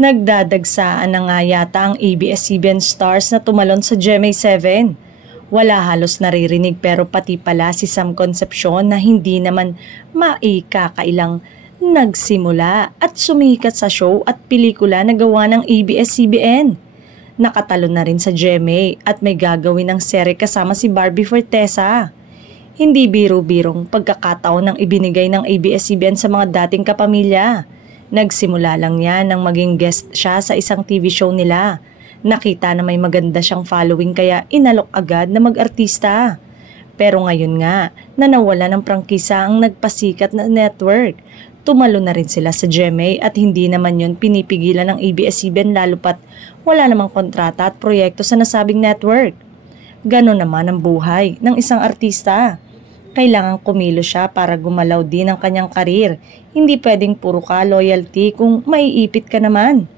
Nagdadagsaan na nga yata ang ABS-CBN stars na tumalon sa GMA7. Wala halos naririnig pero pati pala si Sam Concepcion na hindi naman maikakailang nagsimula at sumikat sa show at pelikula na gawa ng ABS-CBN. Nakatalo na rin sa GMA at may gagawin ng serye kasama si Barbie Fortesa. Hindi biro-birong pagkakataon ng ibinigay ng ABS-CBN sa mga dating kapamilya. Nagsimula lang yan nang maging guest siya sa isang TV show nila. Nakita na may maganda siyang following kaya inalok agad na mag-artista. Pero ngayon nga, nawala ng prangkisa ang nagpasikat na network. Tumalo na rin sila sa GMA at hindi naman yun pinipigilan ng ABS-CBN lalo pat wala namang kontrata at proyekto sa nasabing network. Ganon naman ang buhay ng isang artista. Kailangan kumilo siya para gumalaw din ang kanyang karir. Hindi pwedeng puro ka loyalty kung maiipit ka naman.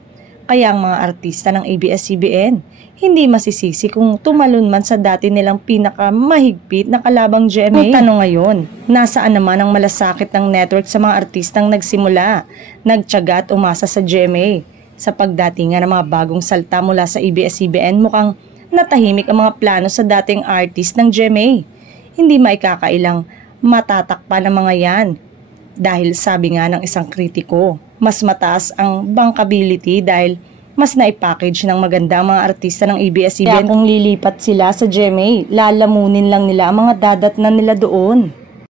Kaya ang mga artista ng ABS-CBN, hindi masisisi kung tumalon man sa dati nilang pinakamahigpit na kalabang GMA. Ang tanong ngayon, nasaan naman ang malasakit ng network sa mga artistang nagsimula, nagtiyaga at umasa sa GMA? Sa pagdatingan ng mga bagong salta mula sa ABS-CBN, mukhang natahimik ang mga plano sa dating artist ng GMA. Hindi maikakailang matatakpan ng mga yan. Dahil sabi nga ng isang kritiko, mas mataas ang bankability dahil mas naipackage ng maganda ang mga artista ng ABS-CBN. Kaya kung lilipat sila sa GMA, lalamunin lang nila ang mga dadatnan nila doon.